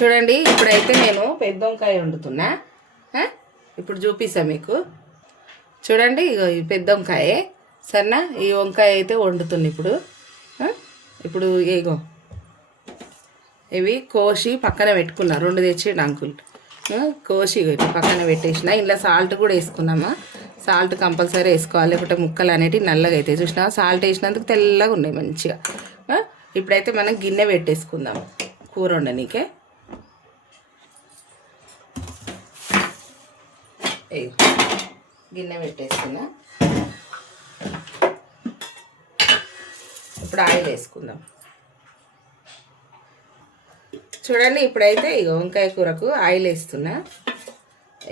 చూడండి ఇప్పుడైతే నేను పెద్ద వంకాయ వండుతున్నా. ఇప్పుడు చూపిస్తా మీకు. చూడండి ఈ పెద్ద వంకాయ సరేనా. ఈ వంకాయ అయితే వండుతుంది ఇప్పుడు. ఇప్పుడు ఏగో ఇవి కోసి పక్కన పెట్టుకున్నా. 2 తెచ్చిండు అంకుల్. కోసి పక్కన పెట్టేసిన. ఇంట్లో సాల్ట్ కూడా వేసుకున్నామా. సాల్ట్ కంపల్సరీ వేసుకోవాలి, లేకపోతే ముక్కలు అనేటివి నల్లగా అవుతాయి. చూసినా సాల్ట్ వేసినందుకు తెల్లగా ఉన్నాయి మంచిగా. ఇప్పుడైతే మనం గిన్నె పెట్టేసుకుందాం కూర వండనీకే. గిన్నె పెట్టేసుకున్నా. ఇప్పుడు ఆయిల్ వేసుకుందాం. చూడండి ఇప్పుడైతే ఇక వంకాయ కూరకు ఆయిల్ వేస్తున్నా.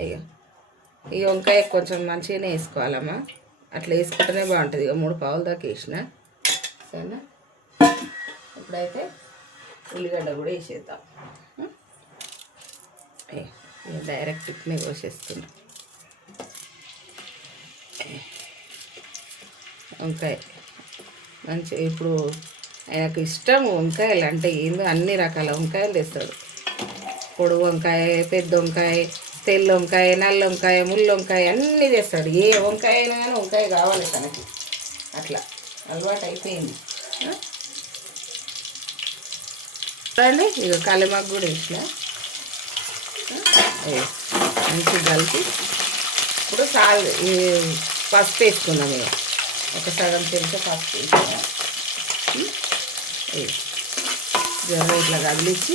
ఇక ఈ వంకాయ కొంచెం మంచిగానే వేసుకోవాలమ్మా, అట్లా వేసుకుంటేనే బాగుంటుంది. ఇక 3 పావుల దాకా వేసిన సరేనా. ఇప్పుడైతే ఉల్లిగడ్డ కూడా వేసేద్దాం. డైరెక్ట్ ఇట్నే కోసేస్తున్నా. వంకాయ మంచి ఇప్పుడు ఆయనకు ఇష్టం వంకాయలు అంటే ఏందో అన్ని రకాల వంకాయలు తెస్తాడు. పొడుగు వంకాయ, పెద్ద వంకాయ, తెల్ల వంకాయ, నల్ల వంకాయ, ముళ్ళ వంకాయ అన్నీ తెస్తాడు. ఏ వంకాయ అయినా కానీ వంకాయ కావాలి తనకి. అట్లా అలవాటు అయిపోయింది. చూడండి ఇక కలిమాకు కూడా వేసిన. మంచిగా కలిపి ఇప్పుడు పసుపు వేసుకున్నాం. ఇక ఒక సగం చెంచా పసుపు వేసుకున్నాం. జొన్న ఇట్లా కదిలిచ్చి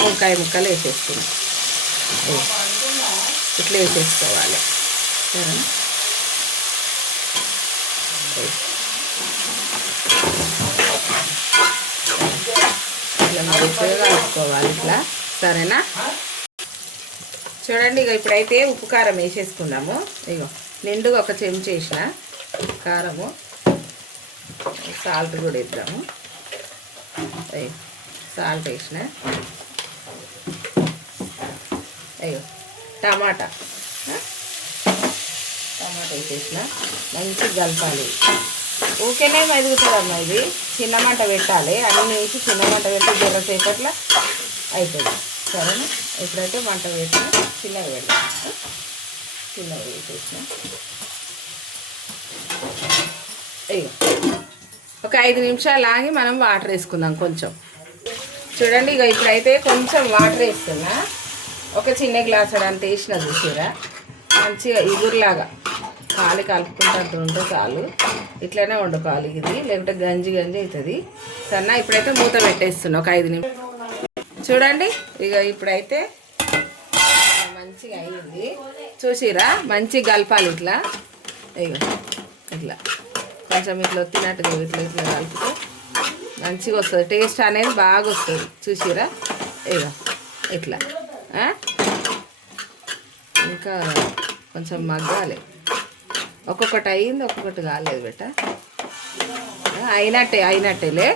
వంకాయ ముక్కలు వేసేసుకున్నాం. ఇట్లా వేసేసుకోవాలి సరేనా. ఇట్లా మంచిగా కలుపుకోవాలి ఇట్లా సరేనా. చూడండి ఇక ఇప్పుడైతే ఉప్పు కారం వేసేసుకుందాము. ఇగో నిండుగా ఒక చెంచా వేసిన కారము. సాల్ట్ కూడా వేద్దాము. సాల్ట్ వేసిన. అయ్యో టమాటా వేసేసిన. మంచిగా కలపాలి. ఊకేనే మెదుగుతుందమ్మా. ఇది చిన్న మంట పెట్టాలి. అన్నీ వేసి చిన్న మంట పెట్టి జరసేపట్లా అవుతుంది సరేనా. ఎప్పుడైతే మంట పెట్టినా చిన్నగా పెట్టాలి. చిన్నగా వేసేసిన. అయ్యో ఒక 5 నిమిషాలు ఆగి మనం వాటర్ వేసుకుందాం కొంచెం. చూడండి ఇక ఇప్పుడైతే కొంచెం వాటర్ వేస్తున్నా. ఒక చిన్న గ్లాస్ అంత వేసిన చూసారా. మంచిగా ఇగురులాగా కాలి కలుపుకుంటూ ఉంటే చాలు. ఇట్లనే వండుకోవాలి ఇది, లేకుంటే గంజి అవుతుంది సరేనా. ఇప్పుడైతే మూత పెట్టేస్తున్నా ఒక 5 నిమిషాలు. చూడండి ఇక ఇప్పుడైతే మంచిగా అయ్యింది చూసిరా. మంచిగా కలపాలి ఇట్లా. ఇక ఇట్లా కొంచెం ఇట్లా వచ్చినట్టుగా ఇట్లా ఇట్లా కలిపితే మంచిగా వస్తుంది. టేస్ట్ అనేది బాగా వస్తుంది చూసిరా. ఇక ఇట్లా ఇంకా కొంచెం మగ్గాలి. ఒక్కొక్కటి అయ్యింది, ఒక్కొక్కటి కాలేదు బెట్ట. అయినట్టేలే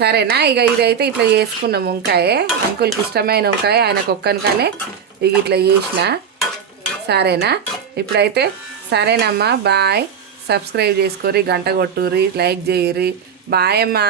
సరేనా. ఇక ఇదైతే ఇట్లా చేసుకున్నాం వంకాయ. అంకుల్కి ఇష్టమైన వంకాయ, ఆయనకు ఒక్కనికనే ఇక ఇట్లా చేసిన సరేనా. ఇప్పుడైతే సరేనమ్మా బాయ్. సబ్స్క్రైబ్ చేసుకోరి, గంట కొట్టుర్రి, లైక్ చేయరి. బాయ్ అమ్మా.